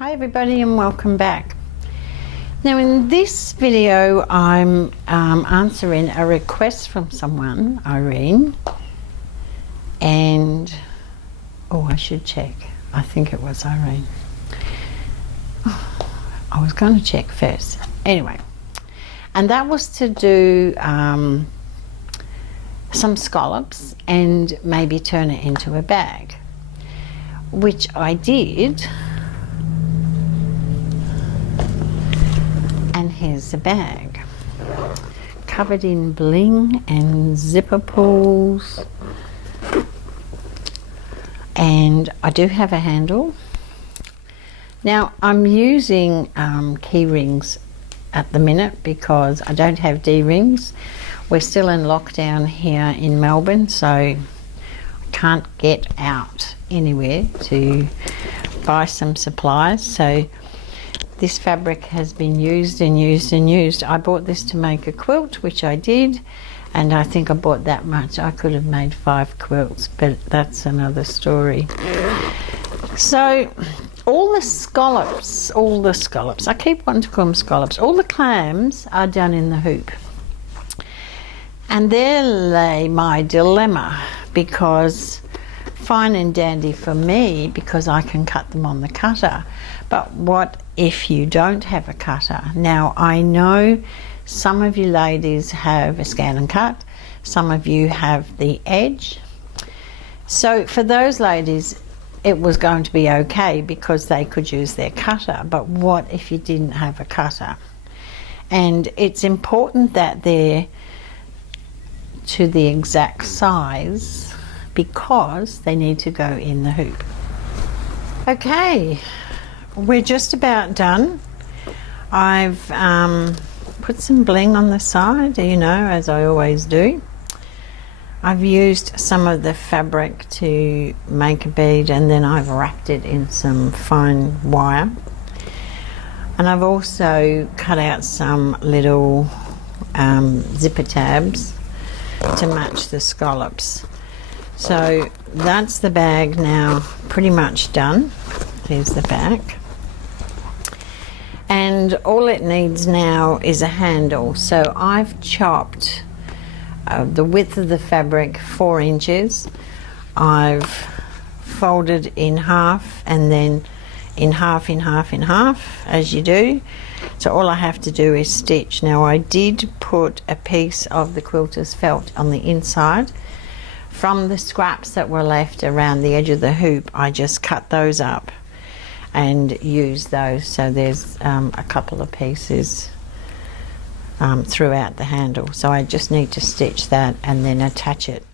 Hi everybody and welcome back. Now in this video I'm answering a request from someone, Irene, and I should check. I think it was Irene. I was going to check first. Anyway, and that was to do some scallops and maybe turn it into a bag, which I did. And here's the bag, covered in bling and zipper pulls, and I do have a handle. Now I'm using key rings at the minute because I don't have D-rings. We're still in lockdown here in Melbourne, so I can't get out anywhere to buy some supplies. So this fabric has been used and used and used. I bought this to make a quilt, which I did, and I think I bought that much. I could have made 5 quilts, but that's another story. So all the scallops, I keep wanting to call them scallops, all the clams are done in the hoop. And there lay my dilemma, because fine and dandy for me because I can cut them on the cutter, but what if you don't have a cutter? Now I know some of you ladies have a scan and cut, some of you have the edge, so for those ladies it was going to be okay because they could use their cutter. But what if you didn't have a cutter? And it's important that they're to the exact size because they need to go in the hoop. Okay, we're just about done. I've put some bling on the side, you know, as I always do. I've used some of the fabric to make a bead, and then I've wrapped it in some fine wire. And I've also cut out some little zipper tabs to match the scallops. So that's the bag now pretty much done. Here's the back. And all it needs now is a handle. So I've chopped the width of the fabric 4 inches. I've folded in half and then in half, in half, in half, as you do. So all I have to do is stitch. Now I did put a piece of the quilter's felt on the inside. From the scraps that were left around the edge of the hoop, I just cut those up and use those. So there's a couple of pieces throughout the handle. So I just need to stitch that and then attach it